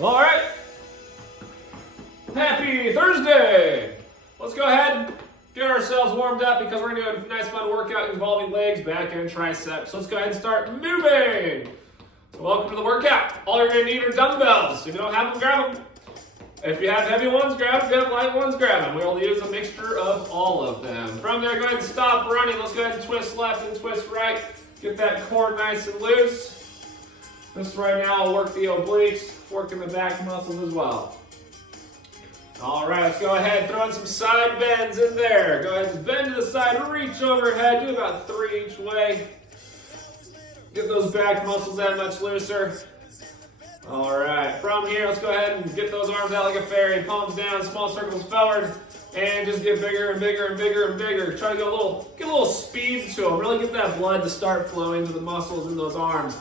All right. Happy Thursday. Let's go ahead and get ourselves warmed up because we're going to do a nice fun workout involving legs, back, and triceps. So let's go ahead and start moving. So welcome to the workout. All you're going to need are dumbbells. If you don't have them, grab them. If you have heavy ones, grab them. If you have light ones, grab them. We'll use a mixture of all of them. From there, go ahead and stop running. Let's go ahead and twist left and twist right. Get that core nice and loose. This right now will work the obliques, working the back muscles as well. All right, let's go ahead and throw in some side bends in there. Go ahead and bend to the side, reach overhead, do about 3 each way. Get those back muscles that much looser. All right, from here, let's go ahead and get those arms out like a fairy, palms down, small circles forward, and just get bigger and bigger and bigger and bigger. Try to get a little speed to them. Really get that blood to start flowing to the muscles in those arms.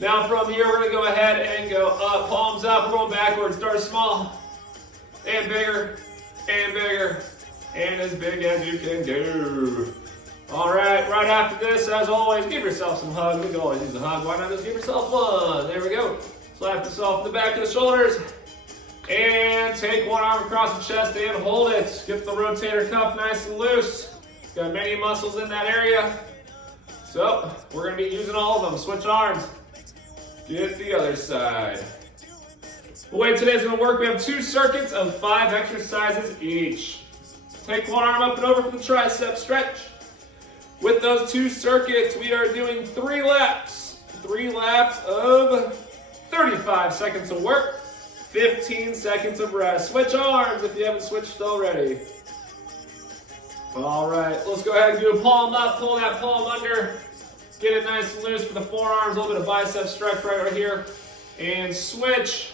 Now from here, we're gonna go ahead and go up, palms up, we're going backwards. Start small, and bigger, and as big as you can do. All right, right after this, as always, give yourself some hugs. We can always use a hug. Why not just give yourself one? There we go. Slap yourself in the back of the shoulders, and take one arm across the chest and hold it. Get the rotator cuff nice and loose. Got many muscles in that area. So, we're gonna be using all of them. Switch arms. Get the other side. The way today's gonna work, we have 2 circuits of 5 exercises each. Take one arm up and over for the tricep stretch. With those 2 circuits, we are doing 3 laps. 3 laps of 35 seconds of work, 15 seconds of rest. Switch arms if you haven't switched already. All right, let's go ahead and do a palm up, pull that palm under. Get it nice and loose for the forearms, a little bit of bicep stretch right here. And switch.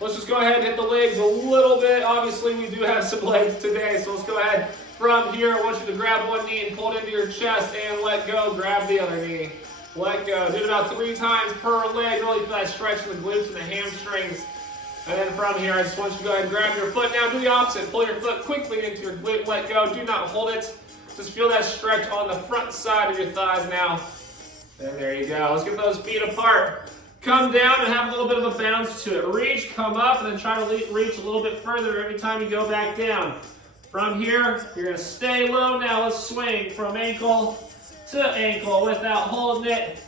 Let's just go ahead and hit the legs a little bit. Obviously, we do have some legs today, so let's go ahead. From here, I want you to grab one knee and pull it into your chest and let go. Grab the other knee. Let go. Do it about 3 times per leg. Really feel that stretch in the glutes and the hamstrings. And then from here, I just want you to go ahead and grab your foot. Now do the opposite. Pull your foot quickly into your glute. Let go. Do not hold it. Just feel that stretch on the front side of your thighs now. And there you go. Let's get those feet apart. Come down and have a little bit of a bounce to it. Reach, come up, and then try to reach a little bit further every time you go back down. From here, you're going to stay low. Now let's swing from ankle to ankle without holding it.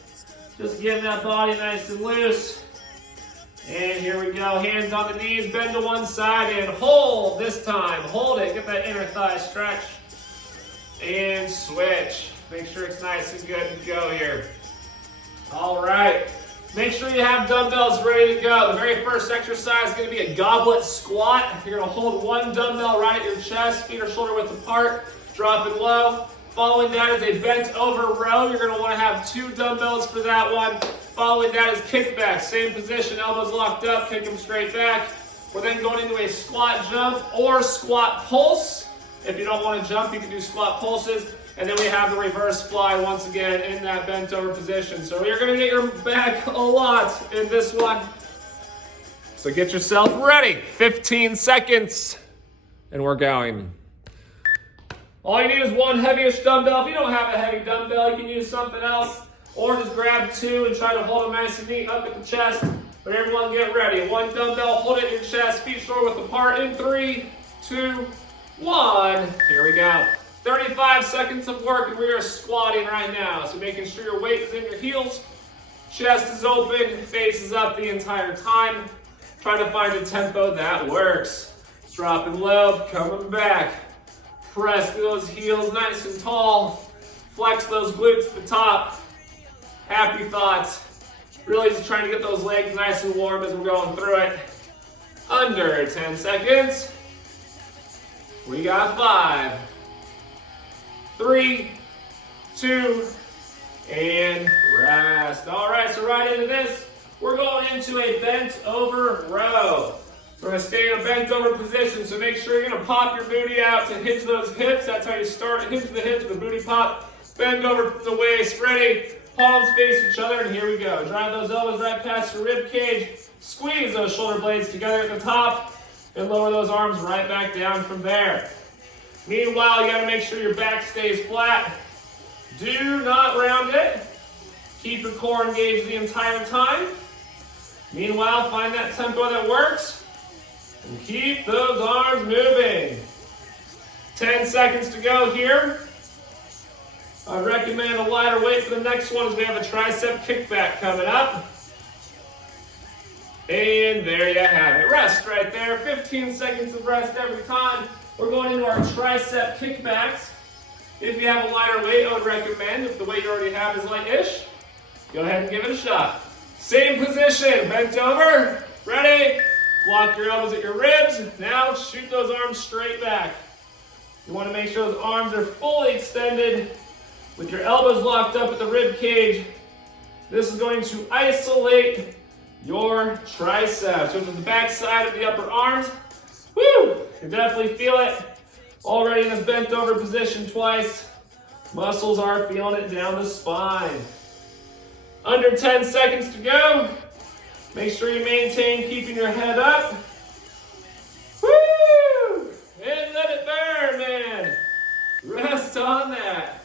Just getting that body nice and loose. And here we go. Hands on the knees, bend to one side, and hold this time. Hold it. Get that inner thigh stretch. And switch. Make sure it's nice and good to go here. All right. Make sure you have dumbbells ready to go. The very first exercise is going to be a goblet squat. You're going to hold one dumbbell right at your chest, feet are shoulder width apart, drop it low. Following that is a bent over row. You're going to want to have 2 dumbbells for that one. Following that is kickback. Same position, elbows locked up, kick them straight back. We're then going into a squat jump or squat pulse. If you don't want to jump, you can do squat pulses. And then we have the reverse fly once again in that bent over position. So you're going to get your back a lot in this one. So get yourself ready. 15 seconds. And we're going. All you need is 1 heavyish dumbbell. If you don't have a heavy dumbbell, you can use something else. Or just grab 2 and try to hold them nice and neat up at the chest. But everyone get ready. 1 dumbbell, hold it in your chest, feet shoulder width apart in 3, 2, 1. Here we go. 35 seconds of work, and we are squatting right now. So making sure your weight is in your heels, chest is open, face is up the entire time. Try to find a tempo that works. Dropping low, coming back. Press those heels nice and tall. Flex those glutes to the top. Happy thoughts. Really just trying to get those legs nice and warm as we're going through it. Under 10 seconds. We got 5. 3, 2, and rest. All right, so right into this, we're going into a bent over row. So we're gonna stay in a bent over position, so make sure you're gonna pop your booty out to hinge those hips. That's how you start, hinge the hips with a booty pop. Bend over from the waist, ready, palms face each other, and here we go. Drive those elbows right past your rib cage. Squeeze those shoulder blades together at the top, and lower those arms right back down from there. Meanwhile, you gotta make sure your back stays flat. Do not round it. Keep your core engaged the entire time. Meanwhile, find that tempo that works and keep those arms moving. 10 seconds to go here. I recommend a lighter weight for the next one as we have a tricep kickback coming up. And there you have it. Rest right there. 15 seconds of rest every time. We're going into our tricep kickbacks. If you have a lighter weight, I would recommend, if the weight you already have is light-ish, go ahead and give it a shot. Same position, bent over, ready, lock your elbows at your ribs. Now shoot those arms straight back. You want to make sure those arms are fully extended with your elbows locked up at the rib cage. This is going to isolate your triceps, which is the back side of the upper arms. Woo! You can definitely feel it. Already in this bent over position twice. Muscles are feeling it down the spine. Under 10 seconds to go. Make sure you maintain keeping your head up. Woo! And let it burn, man. Rest on that.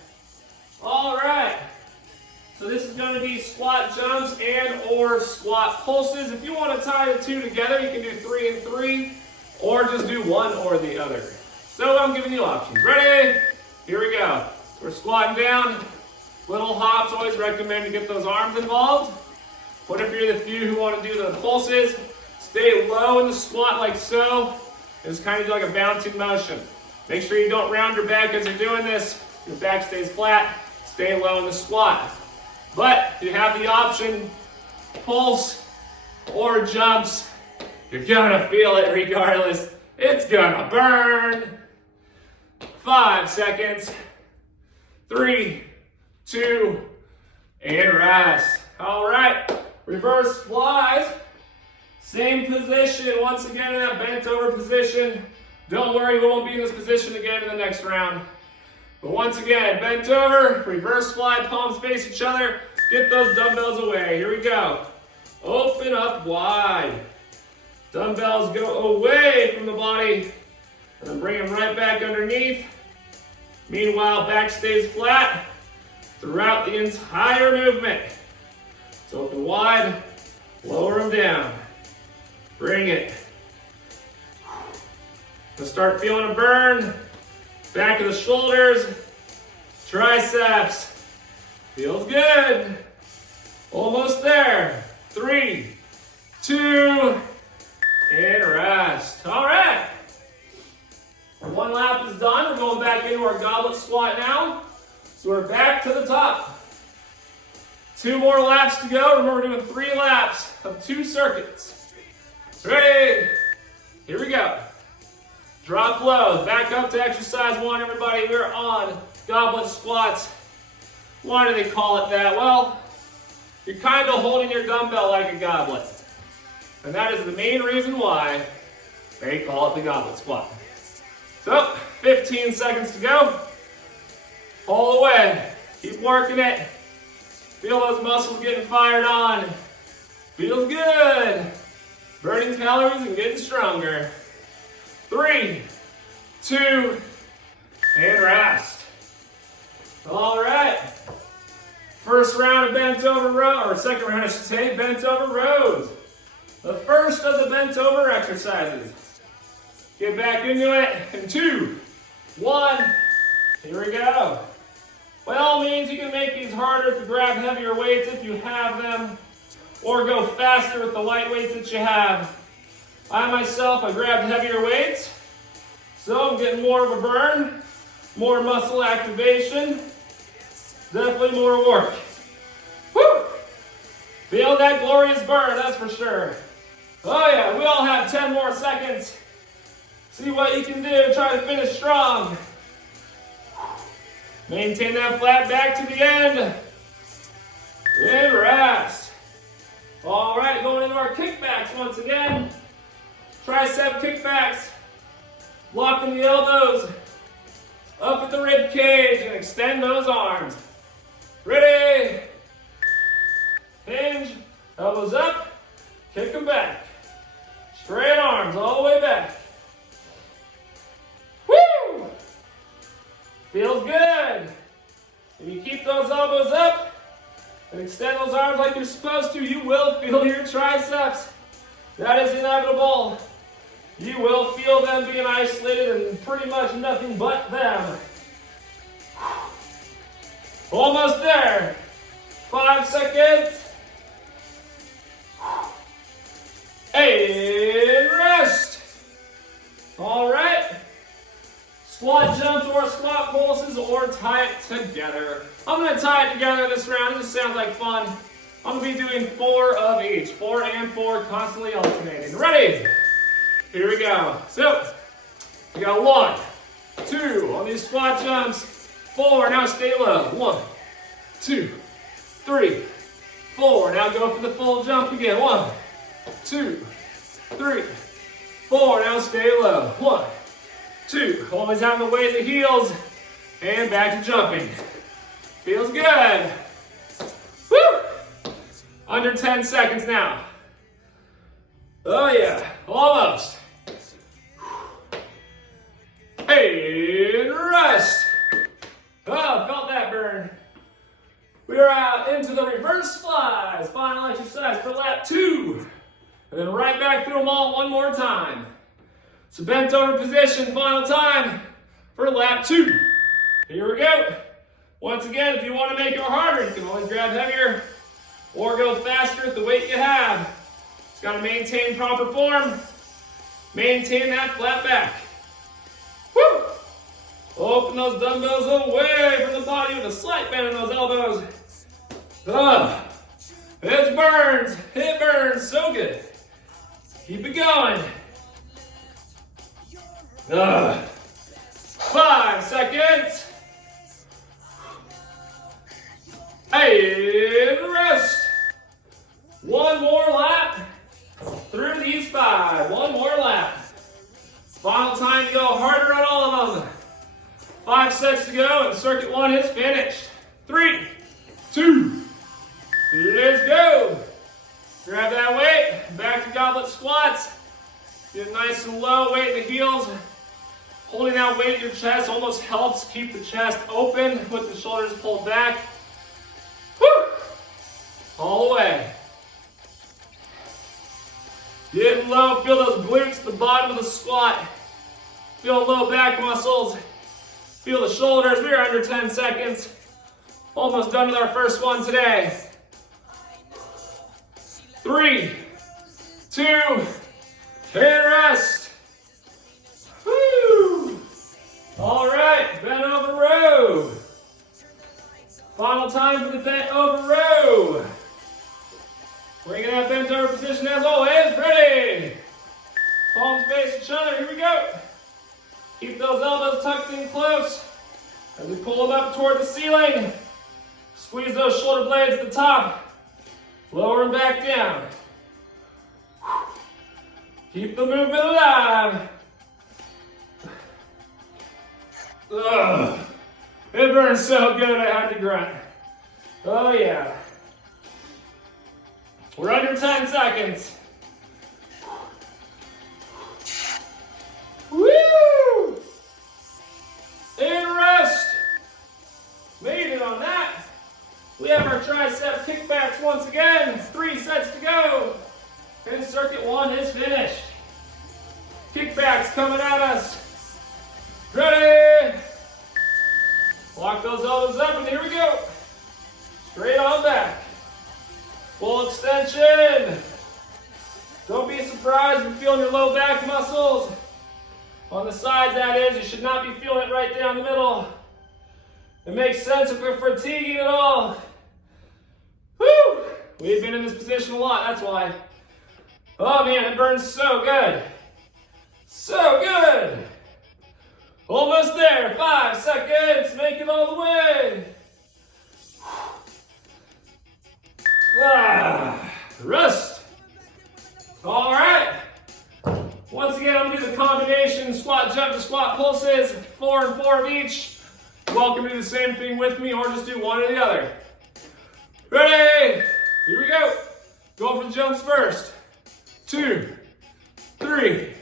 All right. So this is going to be squat jumps and or squat pulses. If you want to tie the two together, you can do 3 and 3, or just do one or the other. So I'm giving you options. Ready? Here we go. We're squatting down. Little hops, always recommend to get those arms involved. What if you're the few who want to do the pulses? Stay low in the squat like so. It's kind of like a bouncing motion. Make sure you don't round your back as you're doing this. Your back stays flat. Stay low in the squat. But if you have the option, pulse or jumps, you're gonna feel it regardless. It's gonna burn. 5 seconds. 3, 2, and rest. All right, reverse flies. Same position, once again in that bent over position. Don't worry, we won't be in this position again in the next round. But once again, bent over, reverse fly, palms face each other. Get those dumbbells away. Here we go. Open up wide. Dumbbells go away from the body, and then bring them right back underneath. Meanwhile, back stays flat throughout the entire movement. So open wide, lower them down. Bring it. Let's start feeling a burn. Back of the shoulders, triceps. Feels good. Almost there. 3, 2, and rest. All right. One lap is done. We're going back into our goblet squat now. So we're back to the top. 2 more laps to go. Remember, we're doing 3 laps of 2 circuits. Ready? Here we go. Drop low. Back up to exercise 1, everybody. We're on goblet squats. Why do they call it that? Well, you're kind of holding your dumbbell like a goblet. And that is the main reason why they call it the goblet squat. So, 15 seconds to go. All the way. Keep working it. Feel those muscles getting fired on. Feels good. Burning calories and getting stronger. 3, 2, and rest. All right. First round of bent over row, or second round I should say, bent over rows. The first of the bent over exercises. Get back into it in 2, 1, here we go. By all means, you can make these harder to grab heavier weights if you have them, or go faster with the light weights that you have. I myself, I grabbed heavier weights, so I'm getting more of a burn, more muscle activation, definitely more work. Woo! Feel that glorious burn, that's for sure. Oh yeah, we all have 10 more seconds. See what you can do, try to finish strong. Maintain that flat back to the end. And rest. All right, going into our kickbacks once again. Tricep kickbacks. Locking the elbows up at the rib cage and extend those arms. Ready? Hinge, elbows up, kick them back. Straight arms all the way back. Woo! Feels good. If you keep those elbows up and extend those arms like you're supposed to, you will feel your triceps. That is inevitable. You will feel them being isolated and pretty much nothing but them. Almost there. 5 seconds. And rest. All right. Squat jumps or squat pulses or tie it together. I'm going to tie it together this round. This sounds like fun. I'm going to be doing 4 of each. 4 and 4, constantly alternating. Ready? Here we go. So, we got 1, 2 on these squat jumps. 4, now stay low. 1, 2, 3, 4. Now go for the full jump again. 1, 2, 3, 4. Now stay low. 1, 2. Always having to weight the heels. And back to jumping. Feels good. Woo! Under 10 seconds now. Oh yeah, almost. And rest. Oh, felt that burn. We are out into the reverse flies. Final exercise for lap 2. And then right back through them all one more time. So bent over position, final time for lap 2. Here we go. Once again, if you want to make it harder, you can always grab heavier or go faster with the weight you have. Just got to maintain proper form. Maintain that flat back. Woo! Open those dumbbells away from the body with a slight bend in those elbows. It burns. It burns so good. Keep it going. 5 seconds. And rest. One more lap through these 5. One more lap. Final time to go harder on all of them. 5 sets to go and circuit 1 is finished. 3, 2, let's go. Grab that weight, back to goblet squats. Get nice and low, weight in the heels. Holding that weight in your chest almost helps keep the chest open with the shoulders pulled back. Woo! All the way. Getting low, feel those glutes at the bottom of the squat. Feel low back muscles. Feel the shoulders. We are under 10 seconds. Almost done with our first one today. 3, 2, and rest. Woo! All right, bent over row. Final time for the bent over row. Bringing that bent over position as always. Ready? Palms face each other. Here we go. Keep those elbows tucked in close as we pull them up toward the ceiling. Squeeze those shoulder blades at the top. Lower them back down. Keep the movement alive. Ugh. It burns so good I had to grunt. Oh yeah. We're under 10 seconds. Woo! And rest. Made it on that. We have our tricep kickbacks once again. 3 sets to go. And circuit 1 is finished. Kickbacks coming at us. Ready? Lock those elbows up and here we go. Straight on back. Full extension. Don't be surprised if you're feeling your low back muscles. On the sides, that is. You should not be feeling it right down the middle. It makes sense if we're fatiguing at all. Woo! We've been in this position a lot, that's why. Oh man, it burns so good. So good. Almost there. 5 seconds. Make it all the way. Rest. All right. Once again, I'm going to do the combination squat jump to squat pulses. 4 and 4 of each. You're welcome to do the same thing with me or just do one or the other. Ready? Here we go. Go for the jumps first. 2, 3,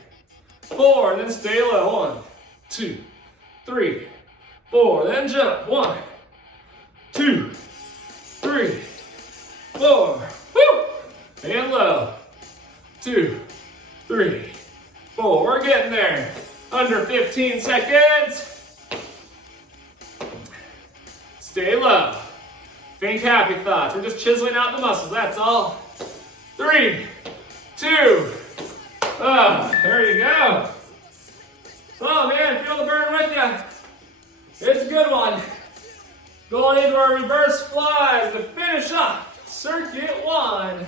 4. Then stay low. 1, 2, 3, 4. Then jump. 1, 2, 3, 4, woo, and low, 2, 3, 4, we're getting there, under 15 seconds, stay low, think happy thoughts, we're just chiseling out the muscles, that's all, 3, 2, there you go, oh man, feel the burn with you, it's a good one, going into our reverse flies to finish off circuit 1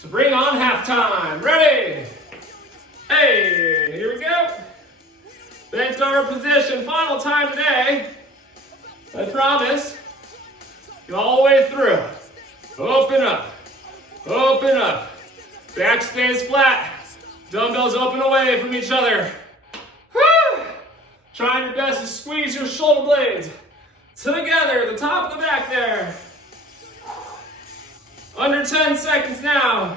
to bring on halftime. Ready? Hey, here we go. Bent over position, final time today. I promise. Go all the way through. Open up. Open up. Back stays flat. Dumbbells open away from each other. Woo! Trying your best to squeeze your shoulder blades together, the top of the back there. Under 10 seconds now.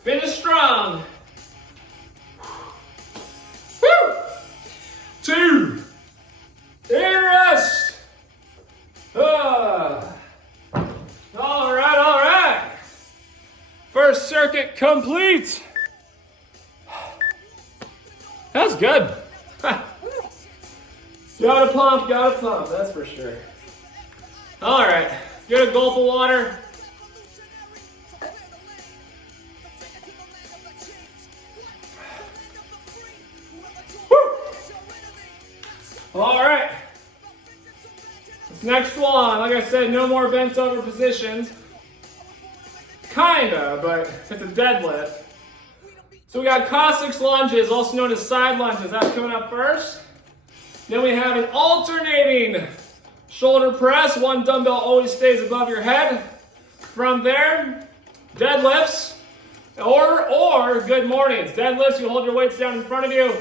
Finish strong. Woo! 2. And rest. All right. First circuit complete. That's good. Gotta pump, that's for sure. All right, get a gulp of water. All right, this next one, like I said, no more bent over positions. Kinda, but it's a deadlift. So we got coccyx lunges, also known as side lunges. That's coming up first. Then we have an alternating shoulder press. One dumbbell always stays above your head. From there, deadlifts or good mornings. Deadlifts, you hold your weights down in front of you.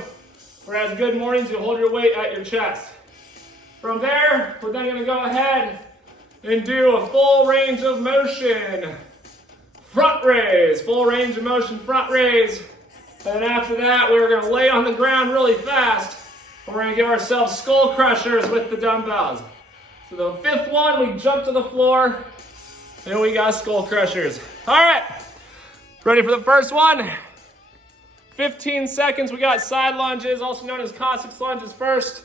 Whereas good mornings, you hold your weight at your chest. From there, we're then gonna go ahead and do a full range of motion. Front raise, full range of motion front raise. And then after that, we're gonna lay on the ground really fast. And we're gonna give ourselves skull crushers with the dumbbells. So the fifth one, we jump to the floor, and we got skull crushers. All right, ready for the first one? 15 seconds, we got side lunges, also known as coccyx lunges first.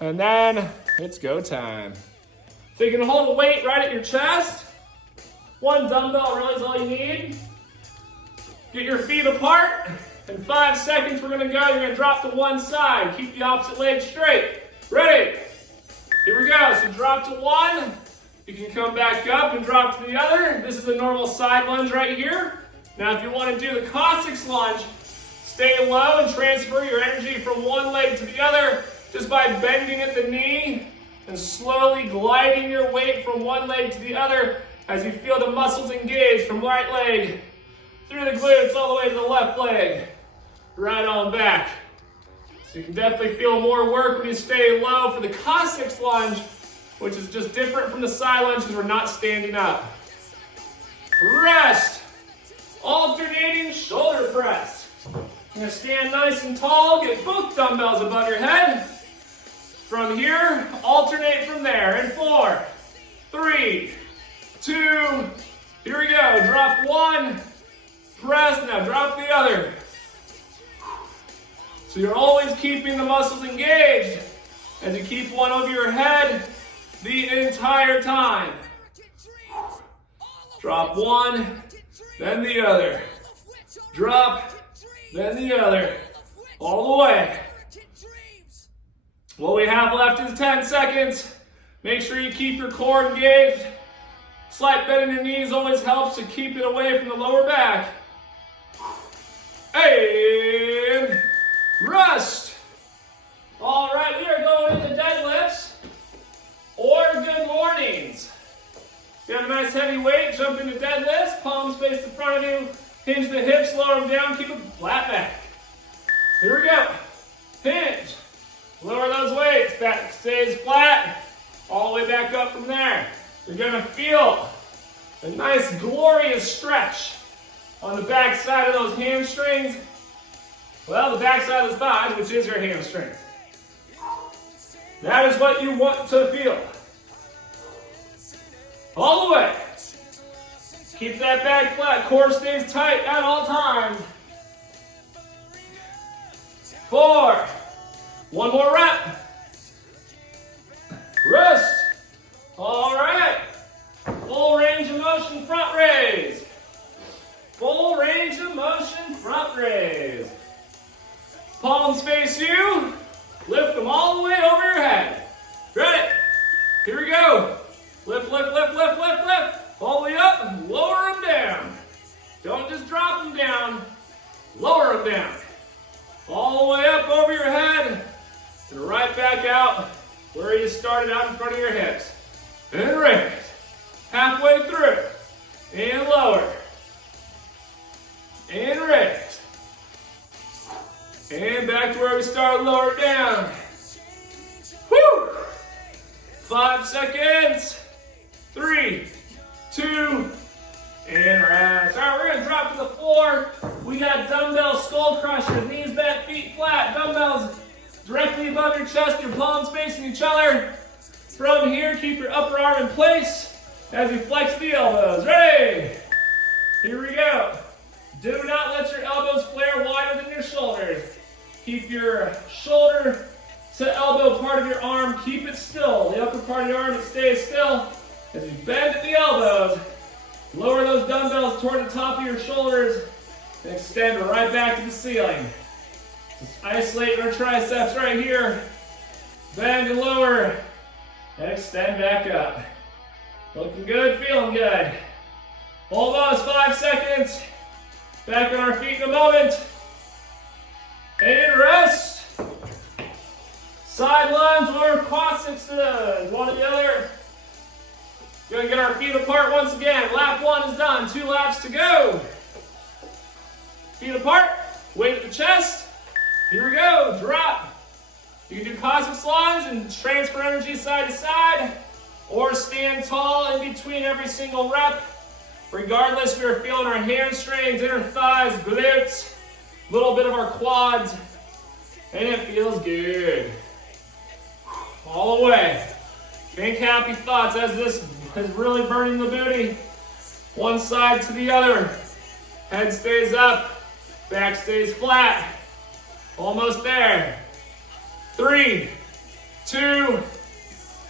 And then it's go time. So you can hold a weight right at your chest. One dumbbell really is all you need. Get your feet apart. In 5 seconds, we're gonna go. You're gonna drop to one side. Keep the opposite leg straight. Ready? Here we go. So drop to one. You can come back up and drop to the other. This is a normal side lunge right here. Now, if you want to do the coccyx lunge, stay low and transfer your energy from one leg to the other just by bending at the knee and slowly gliding your weight from one leg to the other as you feel the muscles engage from right leg through the glutes all the way to the left leg. Right on back. So you can definitely feel more work when you stay low for the coccyx lunge, which is just different from the side lunge because we're not standing up. Rest. Alternating shoulder press. You're gonna stand nice and tall, get both dumbbells above your head. From here, alternate from there in 4, 3, 2, here we go. Drop one, press, now drop the other. So you're always keeping the muscles engaged as you keep one over your head the entire time. Drop one, then the other. Drop, then the other. All the way. What we have left is 10 seconds. Make sure you keep your core engaged. Slight bend in your knees always helps to keep it away from the lower back. And rest. All right, we are going into deadlifts or good mornings. If you have a nice heavy weight, jump into deadlifts, palms face in front of you, hinge the hips, lower them down, keep them flat back. Here we go. Hinge. Lower those weights, back stays flat, all the way back up from there. You're gonna feel a nice glorious stretch on the back side of those hamstrings. Well, the back side of the thighs, which is your hamstrings. That is what you want to feel. All the way. Keep that back flat. Core stays tight at all times. 4. One more rep. Rest. All right. Full range of motion front raise. Full range of motion front raise. Palms face you. Lift them all the way over your head. Ready? Here we go. Lift, lift, lift, lift, lift, lift. All the way up, lower them down. Don't just drop them down. Lower them down. All the way up over your head and right back out where you started out in front of your hips. And raise. Halfway through. And lower. And raise. And back to where we started, lower down. Woo! 5 seconds. 3, 2, and rest. All right, we're gonna drop to the floor. We got dumbbell skull crushers, knees bent, feet flat, dumbbells directly above your chest, your palms facing each other. From here, keep your upper arm in place as you flex the elbows. Ready? Here we go. Do not let your elbows flare wider than your shoulders. Keep your shoulder to elbow part of your arm, keep it still. The upper part of your arm, it stays still. As you bend at the elbows, lower those dumbbells toward the top of your shoulders and extend right back to the ceiling. Just isolate our triceps right here. Bend and lower and extend back up. Looking good, feeling good. Almost 5 seconds. Back on our feet in a moment. And rest. Side lunge or quad extends. One or the other. Gonna get our feet apart once again. Lap 1 is done. 2 laps to go. Feet apart. Weight at the chest. Here we go. Drop. You can do cosmic lunge and transfer energy side to side, or stand tall in between every single rep. Regardless, we are feeling our hamstrings, inner thighs, glutes, a little bit of our quads, and it feels good. All the way. Think happy thoughts as this is really burning the booty. One side to the other. Head stays up, back stays flat. Almost there. 3, 2,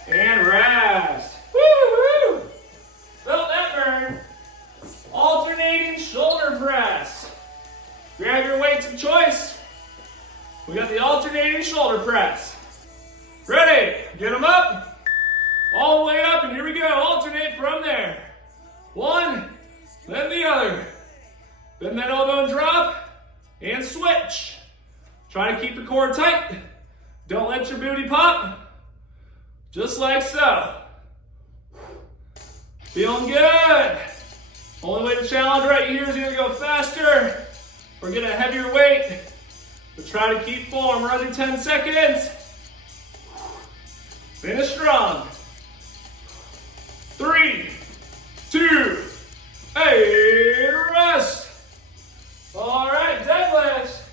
and rest. Woo-hoo! Felt that burn. Alternating shoulder press. Grab your weights of choice. We got the alternating shoulder press. Ready? Get them up. All the way up, and here we go. Alternate from there. 1, then the other. Bend that elbow and drop, and switch. Try to keep the core tight. Don't let your booty pop. Just like so. Feeling good. Only way to challenge right here is either go faster or get a heavier weight. But try to keep form. We're under 10 seconds. Finish strong. 3, 2, and rest. All right, deadlifts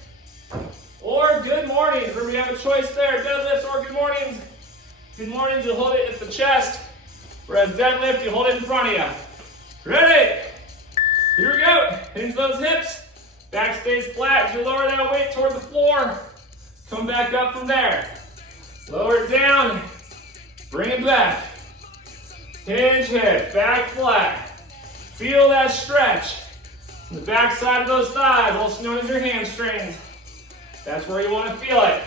or good mornings. Remember, you have a choice there. Deadlifts or good mornings. Good mornings, you hold it at the chest, whereas deadlift, you hold it in front of you. Ready? Here we go. Hinge those hips. Back stays flat as you lower that weight toward the floor. Come back up from there. Lower it down. Bring it back. Hinge hips, back flat. Feel that stretch. The back side of those thighs, also known as your hamstrings. That's where you want to feel it.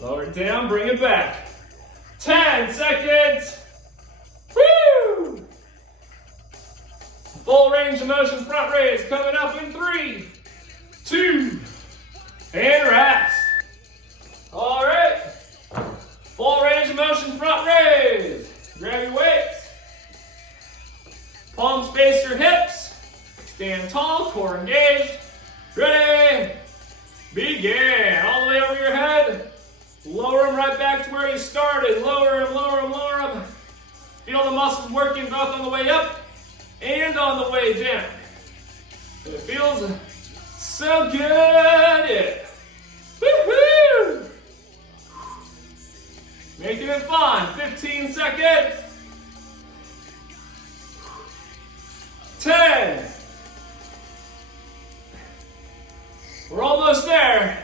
Lower it down, bring it back. 10 seconds. Woo! Full range of motion front raise coming up in 3, 2, and rest. All right. Full range of motion front raise. Grab your weights. Palms face your hips. Stand tall, core engaged. Ready? Begin. All the way over your head. Lower them right back to where you started. Lower them, lower them, lower them. Feel the muscles working both on the way up and on the way down. And it feels so good. Woo-hoo! Making it fun. 15 seconds. 10. Almost there.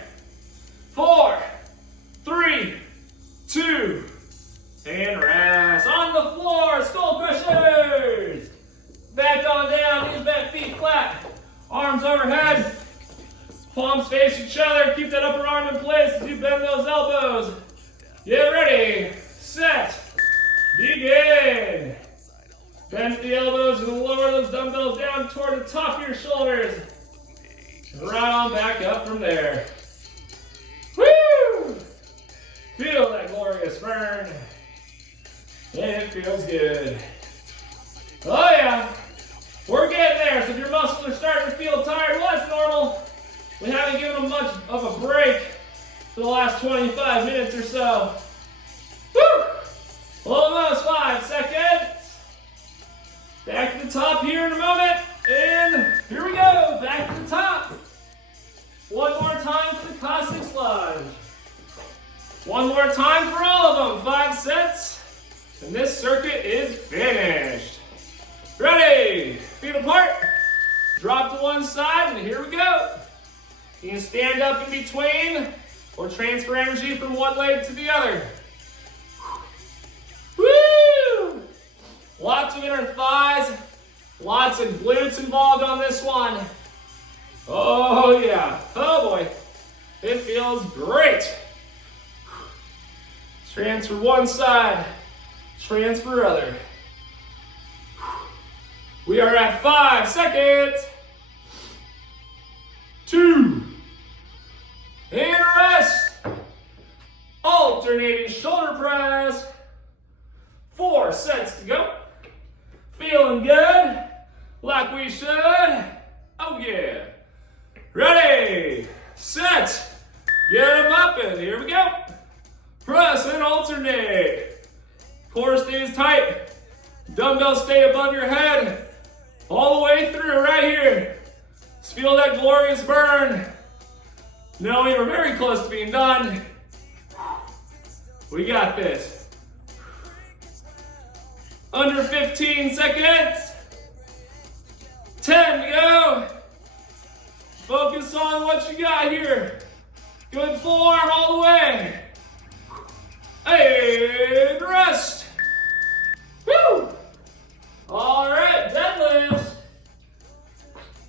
4, 3, 2, and rest. On the floor, skull crushers. Back on down, knees bent, feet flat. Arms overhead. Palms face each other. Keep that upper arm in place as you bend those elbows. Get ready, set, begin. Bend the elbows and lower those dumbbells down toward the top of your shoulders. Right on back up from there. Woo! Feel that glorious burn. It feels good. Oh yeah, we're getting there. So if your muscles are starting to feel tired, well, that's normal. We haven't given them much of a break for the last 25 minutes or so. Woo! Almost 5 seconds. Back to the top here in a moment. And here we go. Back to the top. One more time for the Cossack lunge. One more time for all of them. 5 sets. And this circuit is finished. Ready? Feet apart. Drop to one side, and here we go. You can stand up in between or transfer energy from one leg to the other. Woo! Lots of inner thighs, lots of glutes involved on this one. Oh yeah, oh boy, it feels great. Transfer one side, transfer other. We are at 5 seconds. 2, and rest. Alternating shoulder press. 4 sets to go. Feeling good, like we should. Oh yeah. Ready, set, get them up, and here we go. Press and alternate. Core stays tight. Dumbbells stay above your head. All the way through right here. Just feel that glorious burn. Knowing we're very close to being done. We got this. Under 15 seconds. 10 to go. Focus on what you got here. Good full arm all the way. And rest. Woo! All right, deadlifts.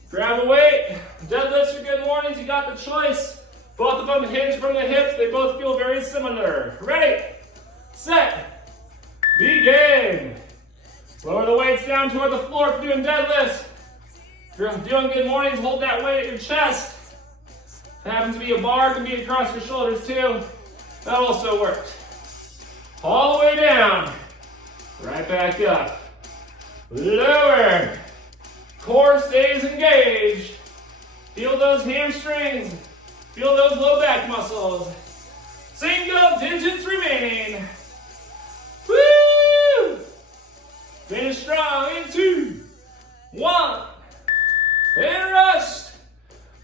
Grab a weight. Deadlifts are good mornings. You got the choice. Both of them hinge from the hips. They both feel very similar. Ready, set, begin. Lower the weights down toward the floor if you're doing deadlifts. If you're doing good mornings, hold that weight at your chest. If it happens to be a bar, it can be across your shoulders too. That also works. All the way down. Right back up. Lower. Core stays engaged. Feel those hamstrings. Feel those low back muscles. Single digits remaining. Woo! Finish strong in 2, 1. And rest.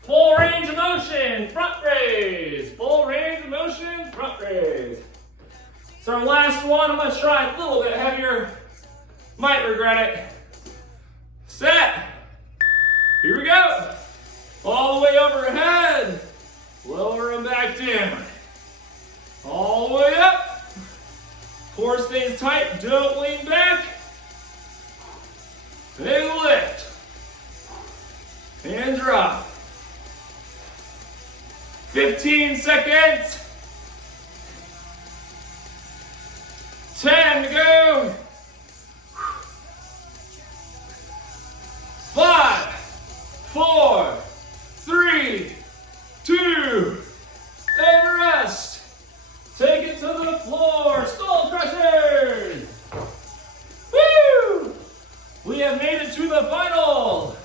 Full range of motion, front raise. Full range of motion, front raise. So our last one, I'm gonna try a little bit heavier. Might regret it. Set. Here we go. All the way overhead. Lower them back down. All the way up. Core stays tight, don't lean back. And lift. And drop. 15 seconds. 10 to go. 5, 4, 3, 2, and rest. Take it to the floor. Skull crushers. Woo! We have made it to the final.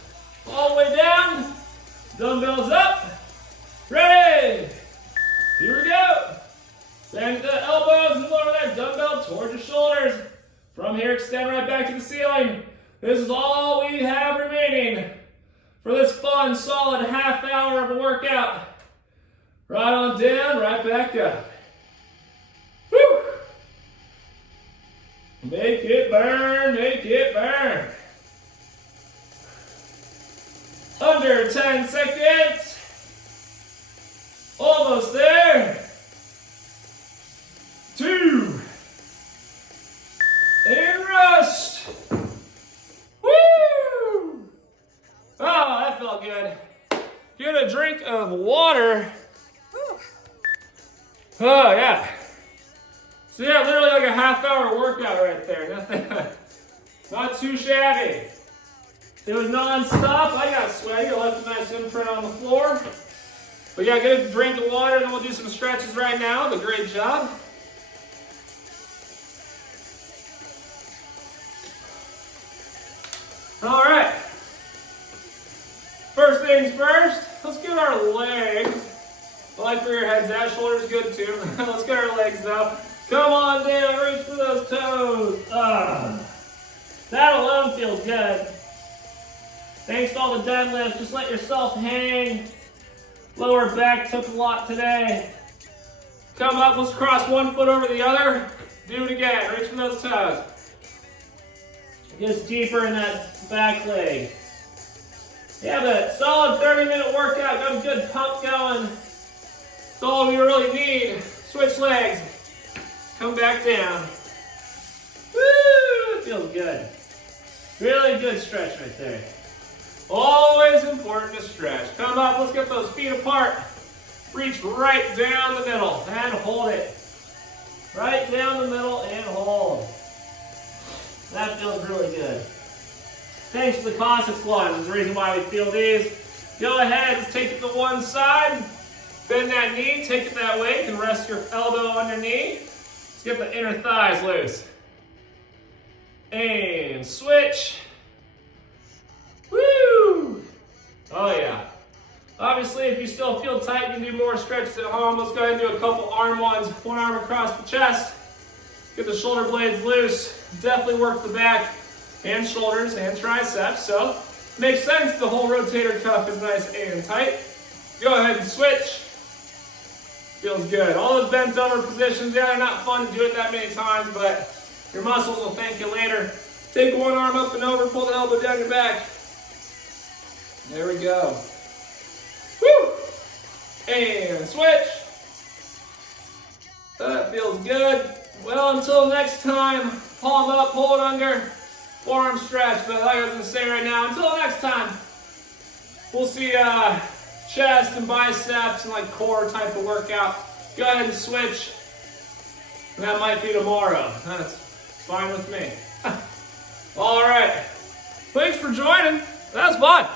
All the way down. Dumbbells up. Ready. Here we go. Bend the elbows and lower that dumbbell towards your shoulders. From here, extend right back to the ceiling. This is all we have remaining for this fun, solid half hour of a workout. Right on down, right back up. Woo! Make it burn, make it burn. Under 10 seconds. get a drink of water. Oh, yeah. So yeah, literally like a half-hour workout right there. Nothing, not too shabby. It was non-stop. I got sweaty. I left a nice imprint on the floor. But yeah, get a drink of water, and then we'll do some stretches right now. But great job. All right. First things first, let's get our legs. I like where your head's at. Shoulders good too. Let's get our legs though. Come on down, reach for those toes. That alone feels good. Thanks to all the deadlifts. Just let yourself hang. Lower back took a lot today. Come up, let's cross one foot over the other. Do it again, reach for those toes. Get us deeper in that back leg. Yeah, but solid 30-minute workout. Got a good pump going. That's all we really need. Switch legs. Come back down. Woo! It feels good. Really good stretch right there. Always important to stretch. Come up, let's get those feet apart. Reach right down the middle and hold it. Right down the middle and hold. That feels really good. Thanks to the Cossacks lunge is the reason why we feel these. Go ahead, let's take it to one side. Bend that knee, take it that way. You can rest your elbow on your knee. Let's get the inner thighs loose. And switch. Woo! Oh yeah. Obviously, if you still feel tight, you can do more stretches at home. Let's go ahead and do a couple arm ones. One arm across the chest. Get the shoulder blades loose. Definitely work the back and shoulders and triceps. So, makes sense the whole rotator cuff is nice and tight. Go ahead and switch. Feels good. All those bent over positions, yeah, they're not fun to do it that many times, but your muscles will thank you later. Take one arm up and over, pull the elbow down your back. There we go. Woo! And switch. That feels good. Well, until next time, palm up, pull it under, forearm stretch. But like I was going to say right now, until next time, we'll see chest and biceps and like core type of workout. Go ahead and switch. And that might be tomorrow. That's fine with me. All right. Thanks for joining. That was fun.